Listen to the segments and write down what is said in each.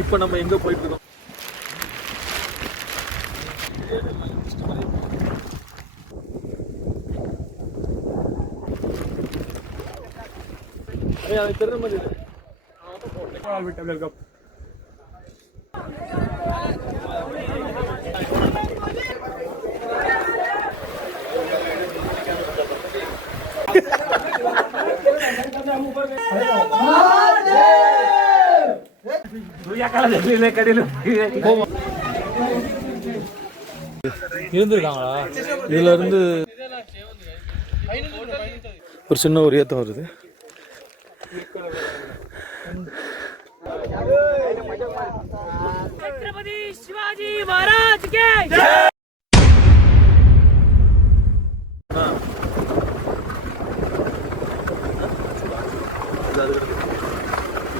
இப்போ நம்ம எங்கே போயிட்டு இருக்கோம்? அது தெரிஞ்ச மாதிரி இருந்திருக்காங்களா? இதுல இருந்து ஒரு சின்ன ஒரு ஏத்தம் வருது. छत्रपति शिवाजी महाराज के जय.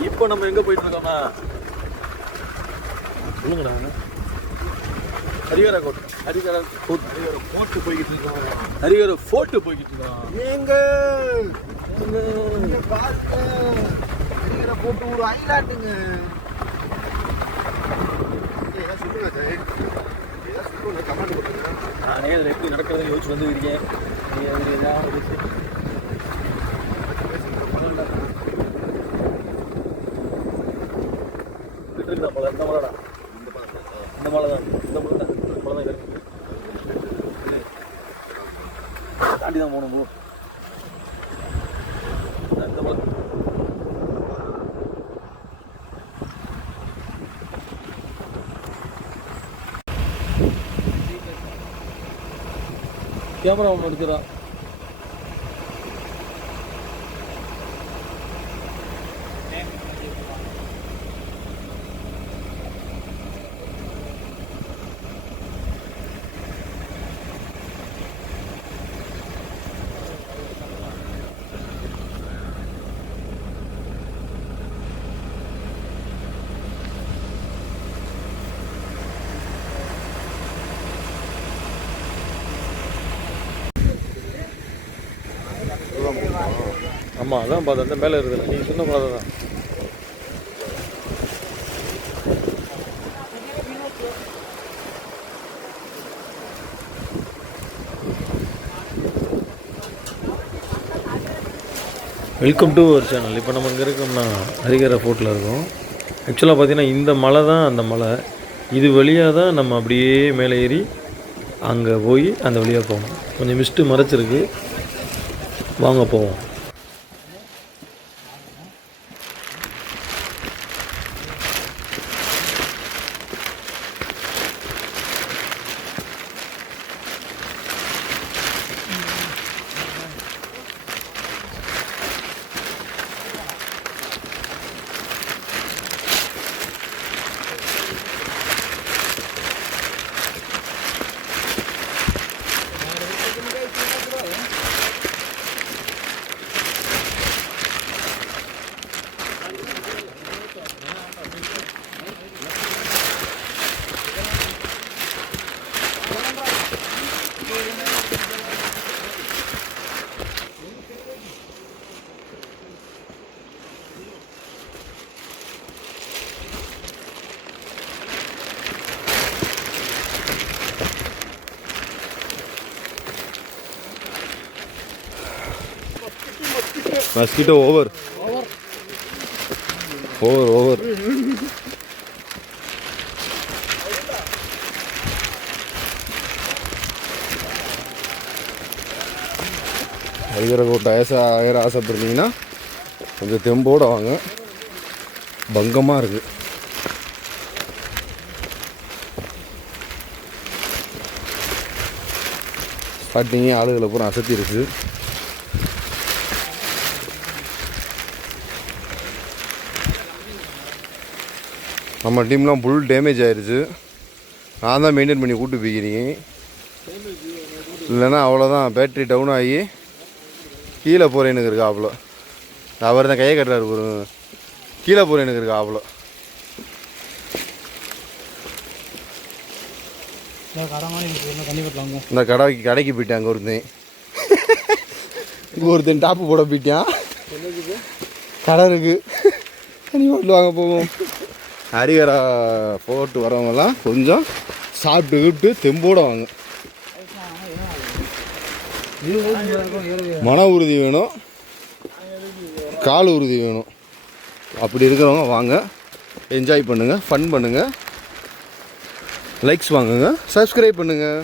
இப்போ நம்ம எங்க போயிட்டு இருக்கோம்னா, சொல்லுங்கடா, ஹரிஹர கோட்டை. ஹரிஹர ஃபோர்ட் போய்கிட்டு இருக்கோம். ஹரிஹர ஃபோர்ட் போய்கிட்டு இருக்கோம். எங்க ஹரிஹர ஃபோர்ட் ஒரு ஐலாண்டுங்க. நானே அதில் எப்படி நடக்கிறத யோசிச்சு வந்து இருக்கேன். இந்த மலைடா, இந்த மலை தான், இந்த மலை தான், இந்த மலை தான் இருக்கு. தாண்டி தான் போகணும். இந்த மலை கேமரா ஒன்று எடுக்கிறான். ஆமாம், அதான் பார்த்தேன். அந்த மேலே இருக்குதுல்ல, நீங்கள் சொன்ன பாதை தான். Welcome to our channel. இப்போ நம்ம இங்கே இருக்கோம்னா ஹரிஹர ஃபோர்ட்டில் இருக்கோம். ஆக்சுவலாக பார்த்தீங்கன்னா இந்த மலை தான் அந்த மலை. இது வழியாக தான் நம்ம அப்படியே மேலே ஏறி அங்கே போய் அந்த வழியாக போகணும். கொஞ்சம் மிஸ்ட்டு மறைச்சிருக்கு, வாங்க போவோம். Mosquito over. Over. ஹரிஹர கோட்டை ஆயிர ஆசைப்படுறீங்கன்னா கொஞ்சம் தெம்போடு வாங்க, பங்கமாக இருக்குது. ஸ்டார்டிங்கே ஆளுகளை பூரா அசத்தி இருக்குது. நம்ம டீம்லாம் ஃபுல் டேமேஜ் ஆயிடுச்சு. நான் தான் மெயின்டைன் பண்ணி கூப்பிட்டு போய்க்கிறீங்க, இல்லைன்னா அவ்வளோதான். பேட்ரி டவுன் ஆகி கீழே போகிறேன்னு இருக்கா அவ்வளோ. அவர் தான் கையை கட்டுறாரு, ஒரு கீழே போகிறேன்னு இருக்கா அவ்வளோ. இந்த கடைக்கு போயிட்டாங்க ஒருத்தன் டாப்பு போட போயிட்டான். கடை இருக்கு, தனி பாட்டில் வாங்க போவோம். ஹரிகரா போட்டு வரவங்கலாம் கொஞ்சம் சாப்பிட்டு தெம்போட வாங்க. மன உறுதி வேணும், கால் உறுதி வேணும். அப்படி இருக்கிறவங்க வாங்க, என்ஜாய் பண்ணுங்கள், ஃபன் பண்ணுங்கள், லைக்ஸ் வாங்குங்க, சப்ஸ்கிரைப் பண்ணுங்கள்.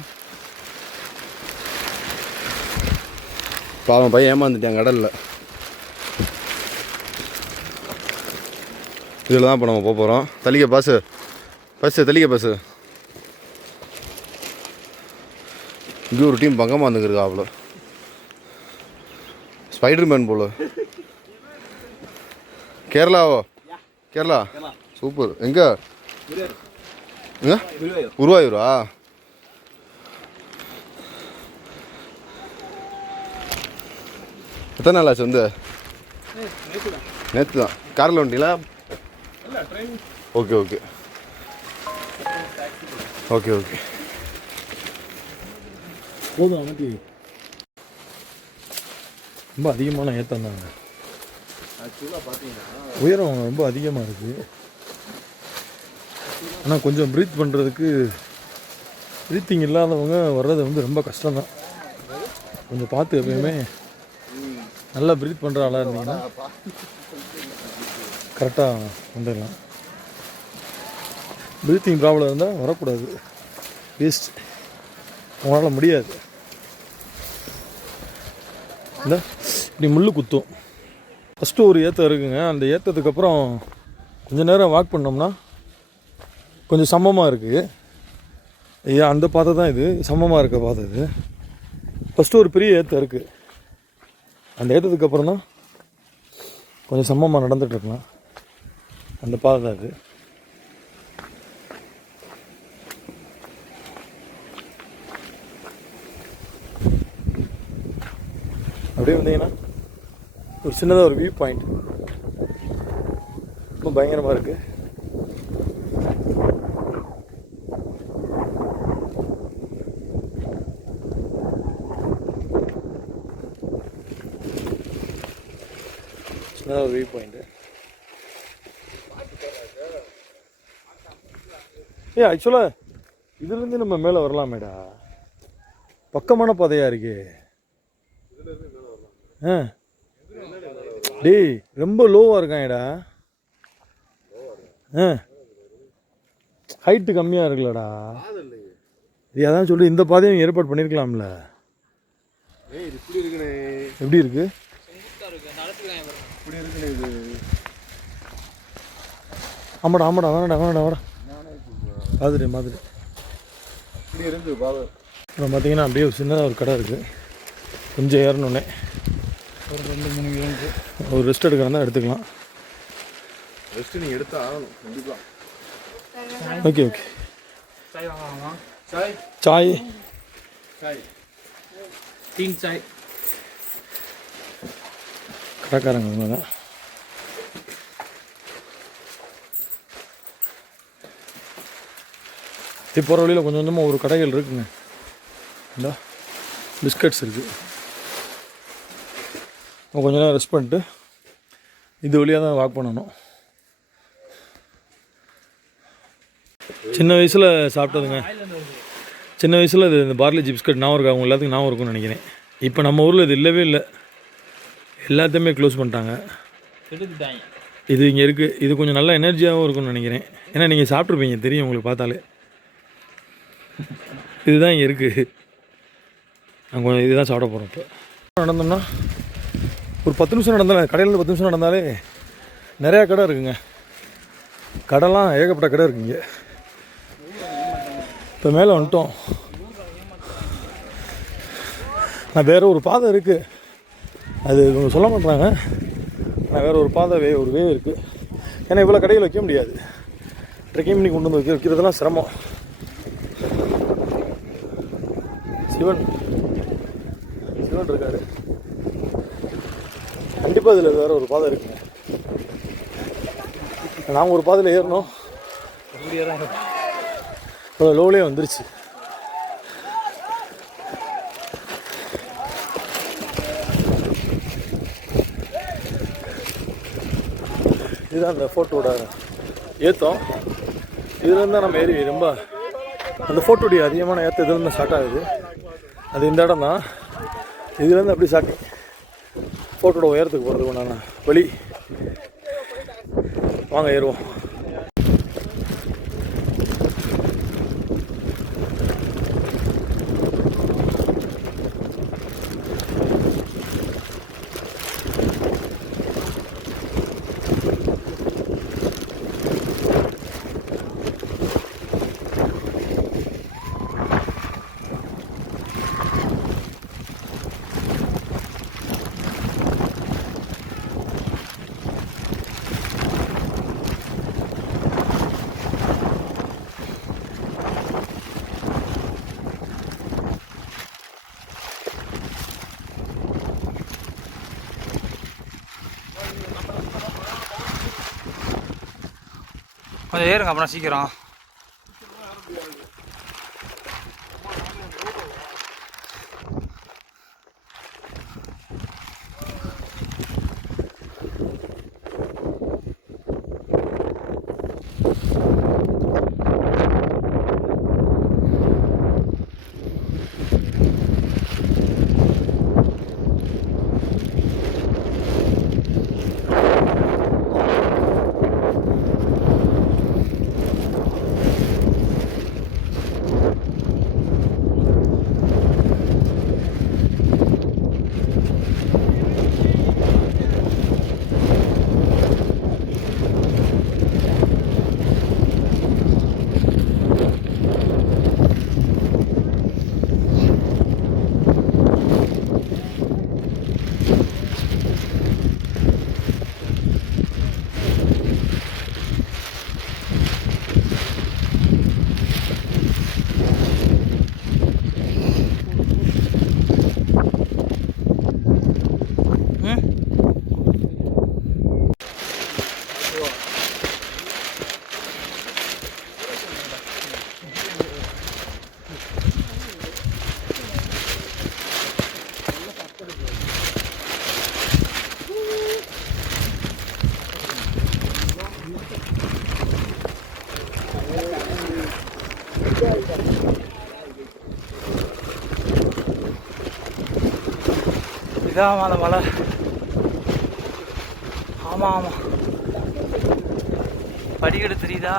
பாவம் பையன் ஏமாந்துட்டான் கடலில். இதில் தான் இப்போ நம்ம போக போகிறோம். தலிக்க பஸ்ஸு தலிக்க பஸ்ஸு. இங்கே ஒரு டீம் பங்கமாக வந்துருக்கா அவ்வளோ. ஸ்பைடர்மேன் போல. கேரளா சூப்பர். எங்கே குருவாயூரா? எத்தனை நாள் ஆச்சு வந்து? நேற்று தான். காரில் வந்துட்டீங்களா? ஓகே போதும். அன்னைக்கு ரொம்ப அதிகமான ஏற்றம் தாங்க. உயரம் ரொம்ப அதிகமாக இருக்குது. ஆனால் கொஞ்சம் ப்ரீத் பண்ணுறதுக்கு ப்ரீத்திங் இல்லாதவங்க வர்றது வந்து ரொம்ப கஷ்டம்தான். கொஞ்சம் பார்த்து எப்பயுமே நல்லா ப்ரீத் பண்ணுற ஆளாக இருந்தீங்கன்னா கரெக்டாக வந்துடலாம். ப்ரீத்திங் ப்ராப்ளம் இருந்தால் வரக்கூடாது, வேஸ்ட், உங்களால் முடியாது. இல்லை இப்படி முள் குத்தும். ஃபஸ்ட்டு ஒரு ஏற்றம் இருக்குங்க. அந்த ஏற்றத்துக்கப்புறம் கொஞ்சம் நேரம் வாக் பண்ணோம்னா கொஞ்சம் சமமாக இருக்குது. அந்த பாதை தான் இது, சமமாக இருக்க பாதை இது. ஃபஸ்ட்டு ஒரு பெரிய ஏற்றம் இருக்குது. அந்த ஏற்றத்துக்கப்புறம் தான் கொஞ்சம் சமமாக நடந்துகிட்ருக்கலாம். அந்த பாதை தான் இது. அப்படியே வந்தீங்கன்னா ஒரு சின்னதாக ஒரு வியூ பாயிண்ட் ரொம்ப பயங்கரமாக இருக்குது. சின்னதாக ஒரு வியூ பாயிண்ட்டு. ஆக்சுவலாக இதுலேருந்து நம்ம மேலே வரலாமேடா, பக்கமான பாதையாக இருக்கு. டேய் ரொம்ப லோவாக இருக்காங்கடா. ஹைட்டு கம்மியாக இருக்குல்லடா. இது அதான் சொல்லி இந்த பாதையும் ஏற்பாடு பண்ணியிருக்கலாம்ல. எப்படி இருக்கு? ஆமாடா வாடா மாதிரி அப்புறம் பார்த்தீங்கன்னா அப்படியே ஒரு சின்னதாக ஒரு கடை இருக்குது. கொஞ்சம் ஏறணுன்னே ஒரு 2-3 கிலோமீட்டர் ஒரு ரெஸ்ட் எடுக்கிறதா எடுத்துக்கலாம். ரெஸ்ட்டு நீங்கள் எடுத்து ஆகணும் கண்டிப்பாக. ஓகே சாய் கடைக்காரங்க இவங்க தான். போகிற வழியில் கொஞ்சம் கொஞ்சமாக ஒரு கடைகள் இருக்குங்க. இந்த பிஸ்கட்ஸ் இருக்குது. கொஞ்ச நேரம் ரெஸ்ட் பண்ணிட்டு இது வழியாக தான் வாக் பண்ணணும். சின்ன வயசில் சாப்பிட்டதுங்க. சின்ன வயசில் இது இந்த பார்லி பிஸ்கட் ஞாபகம் இருக்கு. அவங்க எல்லாத்துக்கும் ஞாபகம் இருக்கும்னு நினைக்கிறேன். இப்போ நம்ம ஊரில் இது இல்லவே இல்லை, எல்லாத்தையுமே க்ளோஸ் பண்ணிட்டாங்க. இது இங்கே இருக்குது. இது கொஞ்சம் நல்லா எனர்ஜியாகவும் இருக்கும்னு நினைக்கிறேன். ஏன்னா நீங்கள் சாப்பிட்ருப்பீங்க, தெரியும் உங்களுக்கு பார்த்தாலே. இதுதான் இங்கே இருக்குது. நாங்கள் கொஞ்சம் இதுதான் சாப்பிட போகிறோம். இப்போ நடந்தோம்னா ஒரு 10 நிமிஷம் நடந்தாலே, கடையிலேருந்து 10 நிமிஷம் நடந்தாலே நிறையா கடை இருக்குங்க. கடைலாம் ஏகப்பட்ட கடை இருக்குங்க. இப்போ மேலே வந்துட்டோம். நான் வேறு ஒரு பாதை இருக்குது, அது இவங்க சொல்ல மாட்டாங்க. ஆனால் வேறு ஒரு பாதை ஒரு வே இருக்குது. ஏன்னா இவ்வளோ கடையில் வைக்க முடியாது. ட்ரெக்கிங் பண்ணி கொண்டு வந்து வைக்கிறதெல்லாம் சிரமம். சிவன் இருக்காரு. கண்டிப்பாக இதில் வேறு ஒரு பாதை இருக்குங்க. நாங்கள் ஒரு பாதையில் ஏறணும், இப்போ லோவிலே வந்துருச்சு. இதுதான் அந்த ஃபோட்டோட ஏற்றோம். இதுலேருந்து தான் நம்ம ஏறி ரொம்ப அந்த ஃபோட்டோடைய அதிகமான ஏற்ற இதுலேருந்து ஸ்டார்ட் ஆகுது. அது இந்த இடம் தான். இதுலேருந்து அப்படி ஸ்டார்டிங் ஃபோட்டோட உயரத்துக்கு போகிறதுக்கு உண்டான வழி. வாங்க ஏறுவோம். கொஞ்சம் ஏறுங்க அப்புறம் சீக்கிரம். இதான் அந்த மலை. ஆமாம் ஆமாம், படிக்கட்டு தெரியுதா?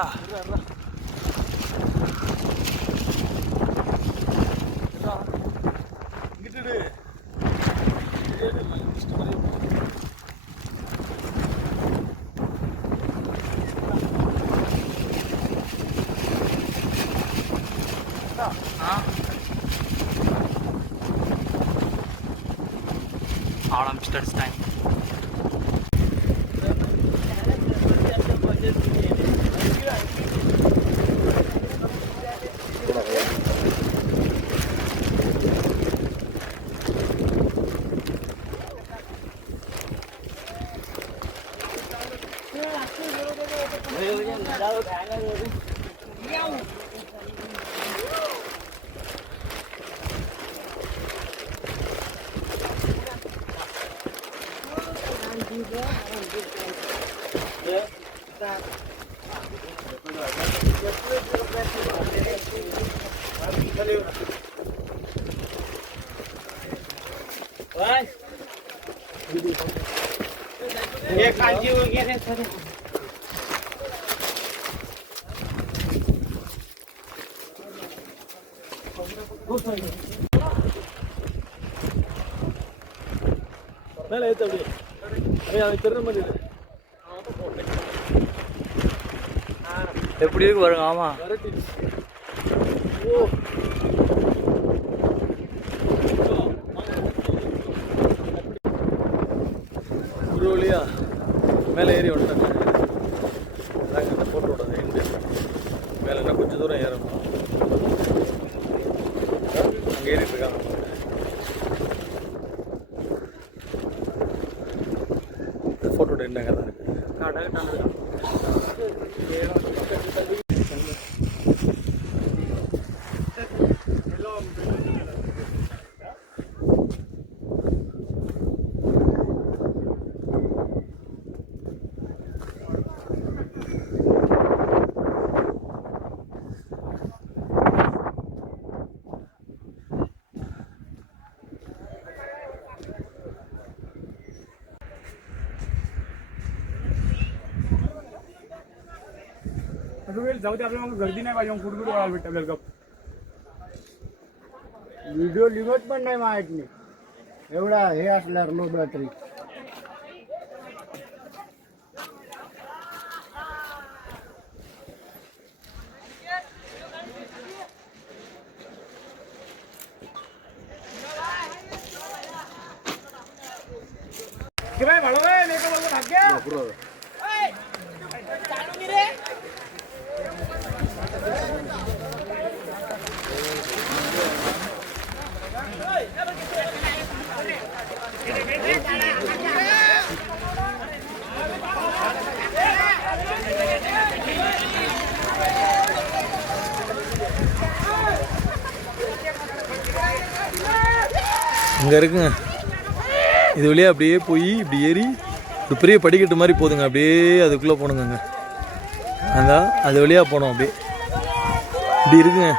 Starts time. மேலே ஏற்ற அப்படியே அதை தெரிற மாதிரி எப்படி இருக்கு பாருங்க. ஆமாம், ஓ ஒரு வழியா மேலே ஏறி வந்துட்டாங்க. அதாங்க அந்த ஃபோட்டோட எண்டு. மேலே என்ன கொஞ்சம் தூரம் ஏறணும். அங்கே ஏறிட்டு இருக்காங்க. ஃபோட்டோட எண்டு அங்கே தான் இருக்குது. जाऊ दे आपल्याला मग गर्दी नाही पाहिजे मग कुठे व्हायला भेटतं आपल्याला गप व्हिडिओ लिमिट पण नाही माहित नाही एवढा हे असणार लो बॅटरी இங்கே இருக்குங்க இது வழியாக அப்படியே போய் இப்படி ஏறி ஒரு பெரிய படிக்கட்டு மாதிரி போதுங்க அப்படியே அதுக்குள்ளே போகணுங்க அதான் அது வழியாக போனோம் அப்படியே இப்படி இருக்குங்க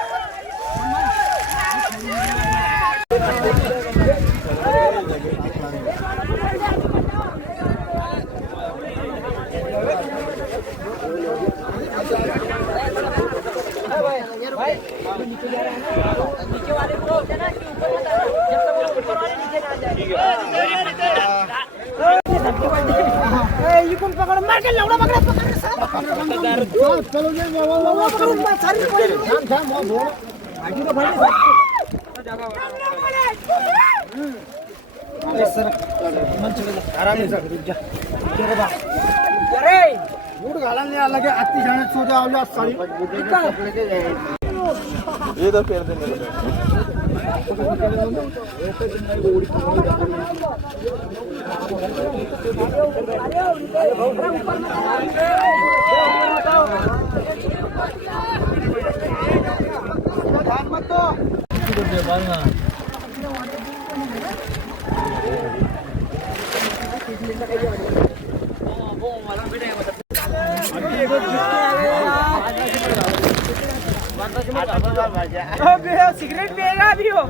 सिगरेट पिएगा अभी हो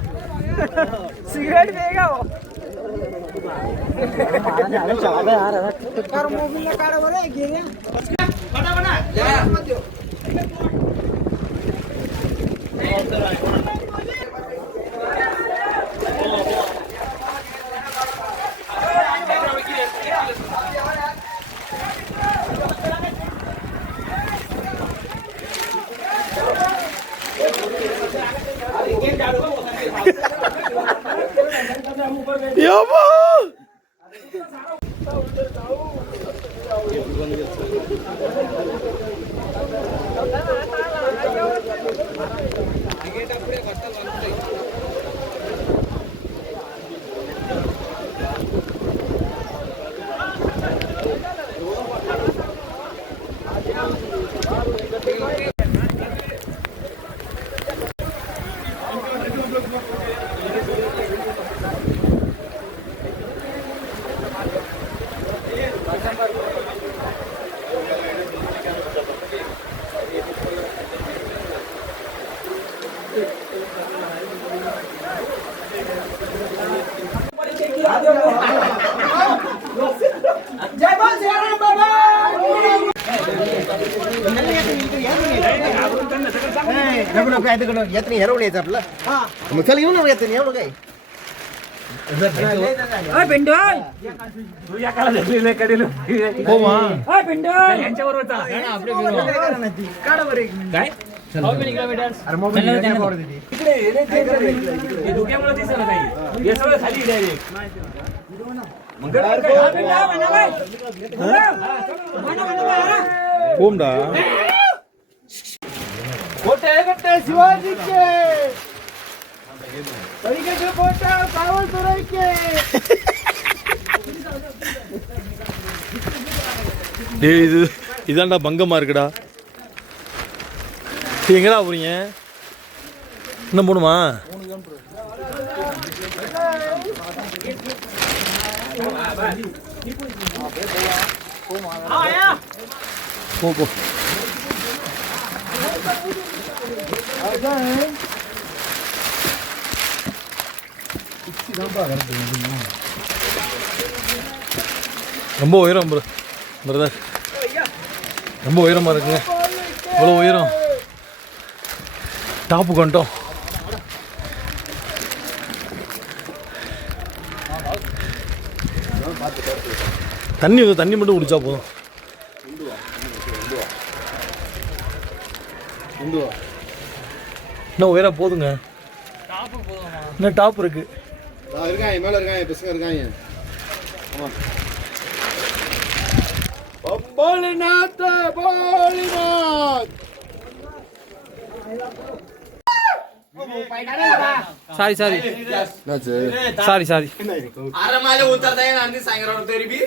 सिगरेट पिएगा हो येत नाही हरवलं यायचं आपलं मग चल येऊ ना येत नाही एवढं काय शिवाजी के டேய் இது இதான்டா பங்கமாக இருக்குடா எங்கடா போறீங்க இன்னும் போகணுமா போ போ ரொம்ப உயரம் பிரதர் ரொம்ப உயரமாக இருக்குங்க இவ்வளோ உயரம் டாப்புக்கு வந்துட்டோம். தண்ணி மட்டும் குடிச்சா போதும். இன்னும் உயரம் போதுங்க. இன்னும் டாப் இருக்கு. இருக்காங்க மேலே இருக்காங்க பசங்க இருக்காங்க. பம்பாலிநாத் பாலிநாத். சாரி என்னாச்சு? சாரி அரைமாலே ஊத்தாதான் அன்னி சாயங்காலம் திருப்பி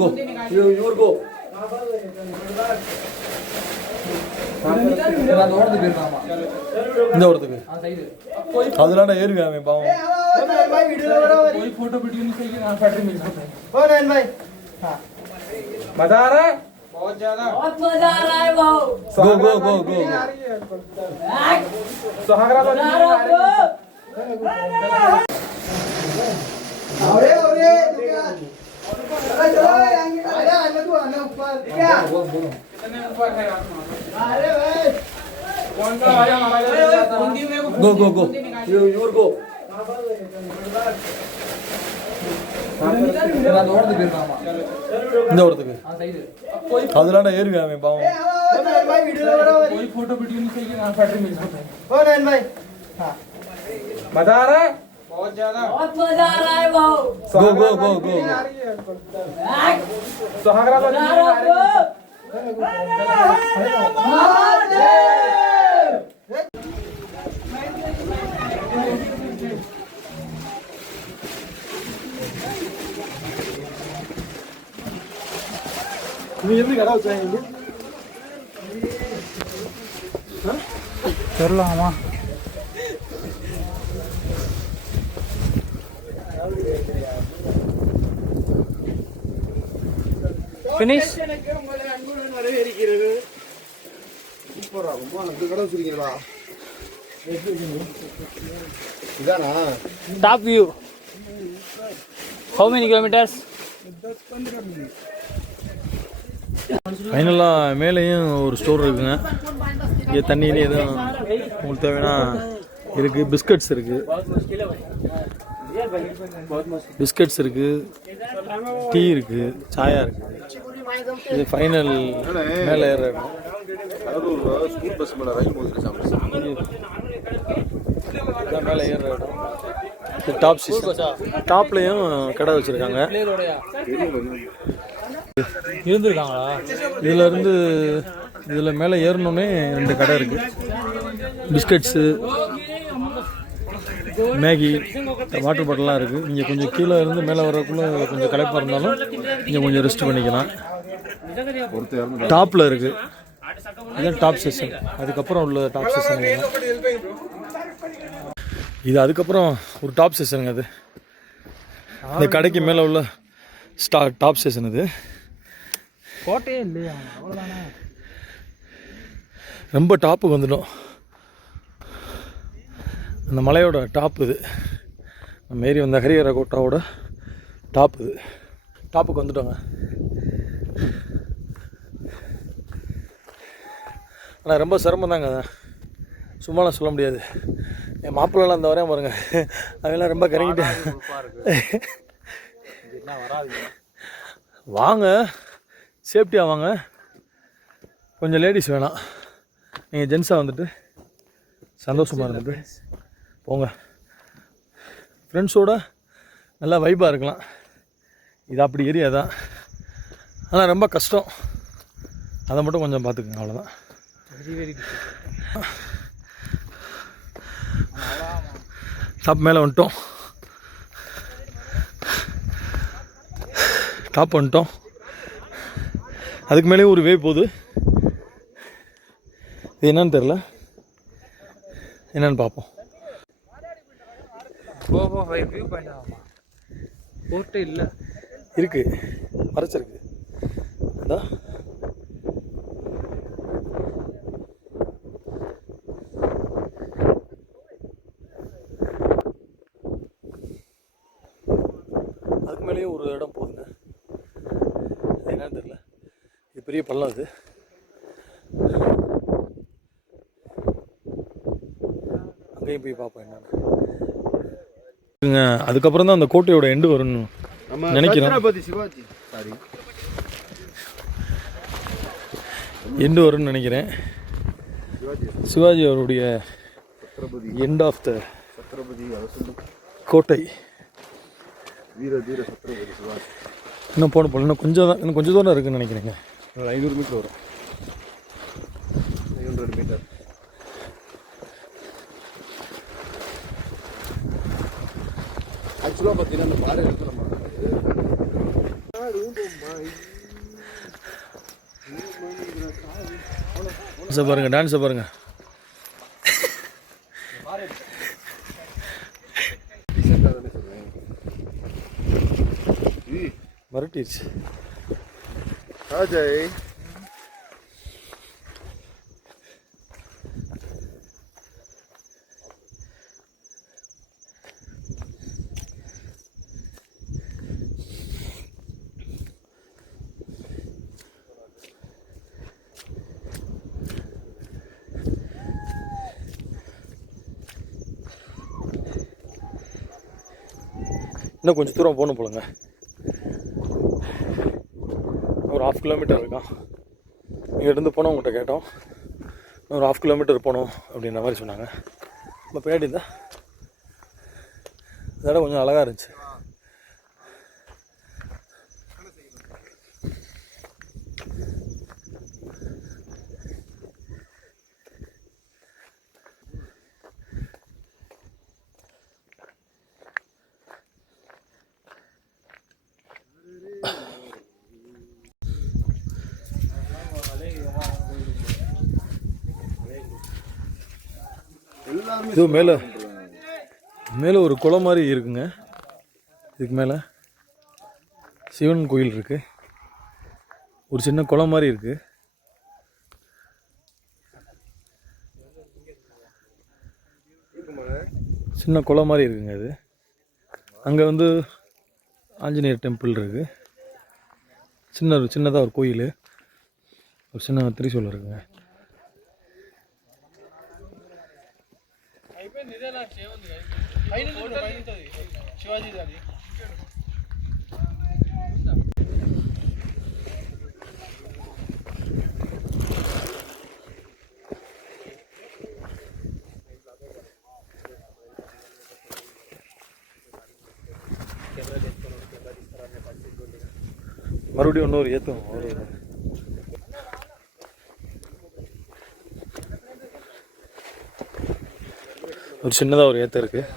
go. You go. இந்த ஒருத்துக்கு அதெல்லாம் ஏறுவேன் அவன் பாவம். मजा आ रहा है? बहुत मजा आ रहा है। Go. सुहागरा तो नहीं आ Go. You go. இந்த ஒருத்துக்கு அதெல்லாம் ஏறுவேன் அவன் பாவம். मजा आ रहा है? बहुत मजा आ रहा है। Go. सुहागरा तो नहीं आ தெரியலாமா? फिनिश இதானா? Top view. How many kilometres? ஃபைனலாக மேலேயும் ஒரு ஸ்டோர் இருக்குங்க. இங்கே தண்ணியிலே எதுவும் உங்களுக்கு தேவைன்னா இருக்குது. பிஸ்கட்ஸ் இருக்குது, டீ இருக்குது, சாயா இருக்குது. இது ஃபைனல் மேலே ஏற இடம். ஸ்கூல் பஸ் மேலே ரயில் மோதிரி சாப்பிட்டு இதான் மேலே ஏற இடம். இது டாப் சீசன். டாப்லேயும் கடை வச்சுருக்காங்க. இருந்திருக்காங்களா? இதில் மேலே ஏறணுன்னே 2 கடை இருக்குது. பிஸ்கட்ஸு, மேகி, வாட்டர் பாட்டிலாம் இருக்குது. இங்கே கொஞ்சம் கீழே இருந்து மேலே வரக்குள்ளே கொஞ்சம் களைப்பாக இருந்தாலும் இங்கே கொஞ்சம் ரெஸ்ட் பண்ணிக்கலாம். டாப்பில் இருக்குது. இதுதான் டாப் செஷன். அதுக்கப்புறம் உள்ள டாப் செஷன் இது. அதுக்கப்புறம் ஒரு டாப் செஷனுங்க. அது இந்த கடைக்கு மேலே உள்ள டாப் செஷன். இது கோட்டையே இல்லையா? அவ்வளோதானே. ரொம்ப டாப்புக்கு வந்துடும். அந்த மலையோட டாப் இது. நம்ம ஏறி வந்த ஹரிஹர கோட்டாவோட டாப் இது. டாப்புக்கு வந்துட்டோங்க. ஆனால் ரொம்ப சிரமம் தாங்க. அதை சும்மாலாம் சொல்ல முடியாது. என் மாப்பிள்ளலாம் அந்த வரையும் பாருங்க, அதெல்லாம் ரொம்ப கறங்கிட்டேன். வாங்க, சேஃப்டியாக வாங்க. கொஞ்சம் லேடிஸ் வேணாம். நீங்கள் ஜென்ஸாக வந்துட்டு சந்தோஷமாக இருந்துட்டு போங்க. ஃப்ரெண்ட்ஸோடு நல்லா வைப்பாக இருக்கலாம். இது அப்படி ஏரியா தான். ஆனால் ரொம்ப கஷ்டம். அதை மட்டும் கொஞ்சம் பார்த்துக்குங்க, அவ்வளோதான். டாப் மேலே வந்துட்டோம். டாப் வந்துட்டோம். அதுக்கு மேலேயும் ஒரு வேவ் போகுது. இது என்னன்னு தெரில, என்னன்னு பார்ப்போம். வியூ பாயிண்ட் ஆகுமா? போட்டே இல்லை, இருக்குது, மறைச்சிருக்கு. அதான் பெரிய பள்ளம் அது. அங்கேயும் போய் பார்ப்போம் என்னன்னு. அதுக்கப்புறம் தான் அந்த கோட்டையோட எண்டு வரும்னு நினைக்கிறேன். छत्रपति शिवाजी சாரி எண்டு வரும்னு நினைக்கிறேன். சிவாஜி அவருடைய எண்ட் ஆஃப் த छत्रपति கோட்டை. வீர தீர छत्रपति சிவாஜி. இன்னும் போன போல இன்னும் கொஞ்சம் தூரம் இருக்குன்னு நினைக்கிறேங்க. 500 மீட்டர் வரும். 500 மீட்டர். ஆக்சுவலாக பார்த்தீங்கன்னா அந்த பாறை எடுத்து நம்ம பாருங்க, டான்ஸை பாருங்க. மிரட்டிடுச்சு. அஜய் இன்னும் கொஞ்சம் தூரம் போகணும் போலங்க. ஒரு 1/2 கிலோமீட்டர் இருக்கான். இங்கேருந்து போனோம், உங்கள்கிட்ட கேட்டோம். ஒரு 1/2 கிலோமீட்டர் போகணும் அப்படின்ற மாதிரி சொன்னாங்க. நம்ம பின்னாடி இருந்தால் இந்த இடம் கொஞ்சம் அழகாக இருந்துச்சு. இது மேலே ஒரு குளம் மாதிரி இருக்குங்க. இதுக்கு மேலே சிவன் கோயில் இருக்கு. ஒரு சின்ன குளம் மாதிரி இருக்கு. சின்ன குளம் மாதிரி இருக்குங்க இது. அங்கே வந்து ஆஞ்சநேயர் டெம்பிள் இருக்கு. சின்னதாக ஒரு கோயில், ஒரு சின்ன திரிசூலம் இருக்குங்க. மறுபடியும் இன்னொரு ஏற்றம் ஒரு சின்னதாக ஒரு ஏற்றம் இருக்குது.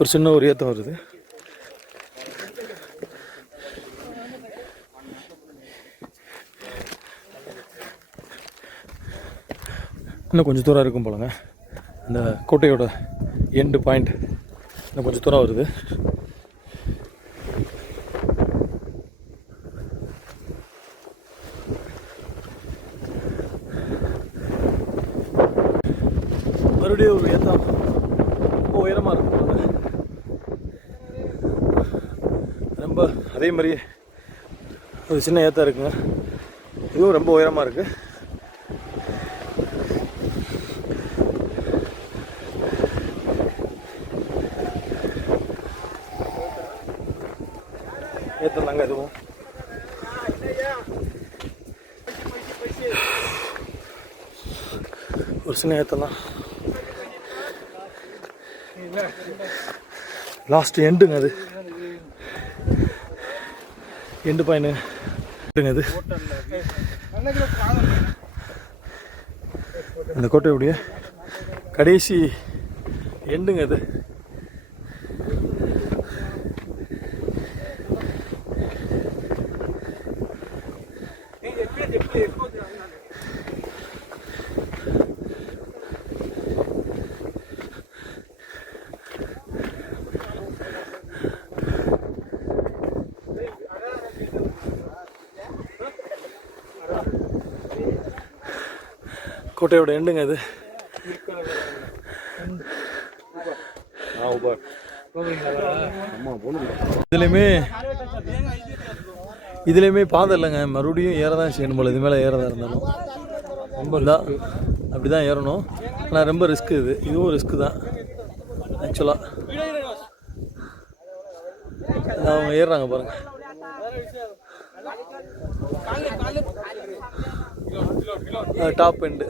ஒரு சின்ன ஒரு ஏற்றம் வருது. இன்னும் கொஞ்சம் தூரம் இருக்கும் போலங்க. அந்த கோட்டையோட எண்டு பாயிண்ட் இன்னும் கொஞ்சம் தூரம் வருது. மறுபடியும் ஒரு ஏற்றம் ரொம்ப உயரமாக இருக்கும். ரொம்ப அதே மாதிரி ஒரு சின்ன ஏற்றம் இருக்குங்க. இதுவும் ரொம்ப உயரமாக இருக்குது. ஏற்றம் தாங்க இதுவும். ஒரு சின்ன ஏற்றம் தான். லாஸ்ட் எண்டுங்க அது. எண்டு பாயிண்ட்டுங்க அது. அந்த கோட்டையுடைய கடைசி எண்டுங்க அது. கோட்டையோட எண்டுங்க அது. இதுலையுமே இதுலேயுமே பாதை இல்லைங்க, மறுபடியும் ஏற தான் செய்யணும் போல். இது மேலே ஏறதா இருந்தாலும் ரொம்ப இதாக அப்படி தான் ஏறணும். ஆனால் ரொம்ப ரிஸ்க்கு இதுவும் ரிஸ்க்கு தான் ஆக்சுவலாக. அவங்க ஏறுறாங்க பாருங்கள். Top end.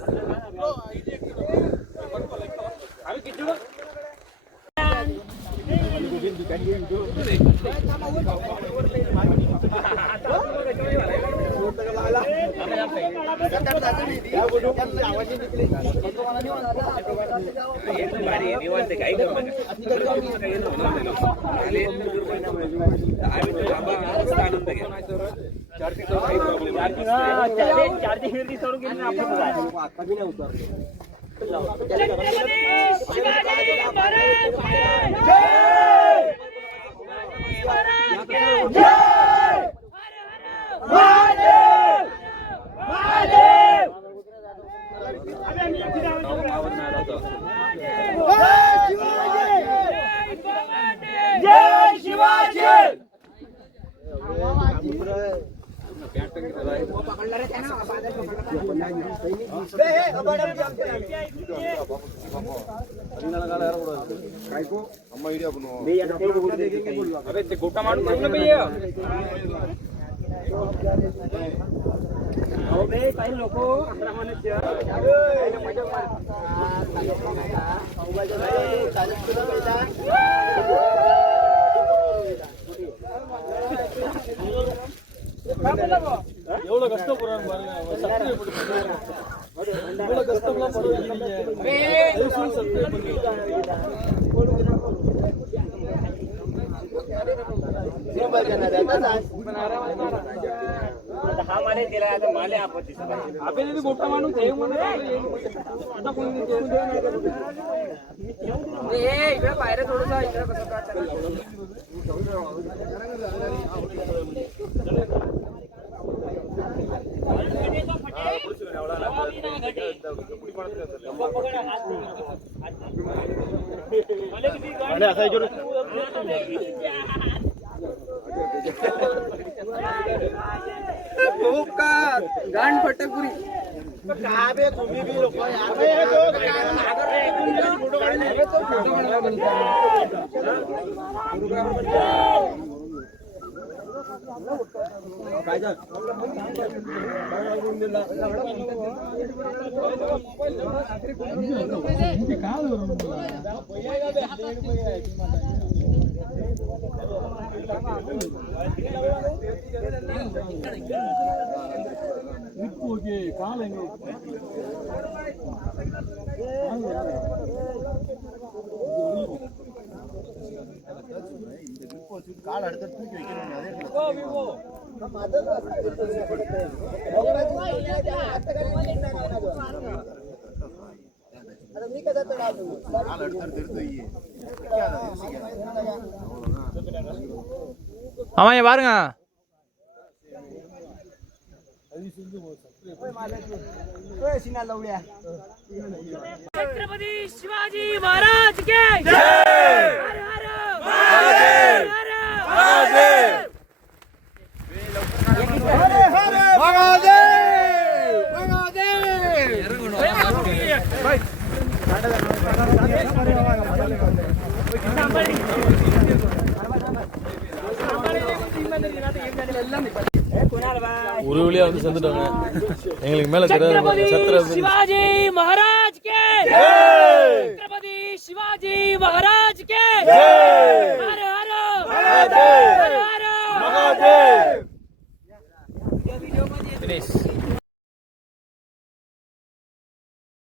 அம்மா ஐடியா பண்ணுவோம். எவ்வளோ கஷ்டப்படுறான்னு பாருங்க. எவ்வளோ கஷ்டம்லாம் படுவீங்க. கால் அடுத்து தூக்கி வைக்கணும். ஆமா பாருங்க. छत्रपती शिवाजी महाराज के जय. हर हर महादेव. ஒரு வழியா வந்து சேர்ந்துட்டாங்க. எங்களுக்கு மேல தெரியாது. छत्रपती शिवाजी महाराज के जय. छत्रपती शिवाजी महाराज के जय.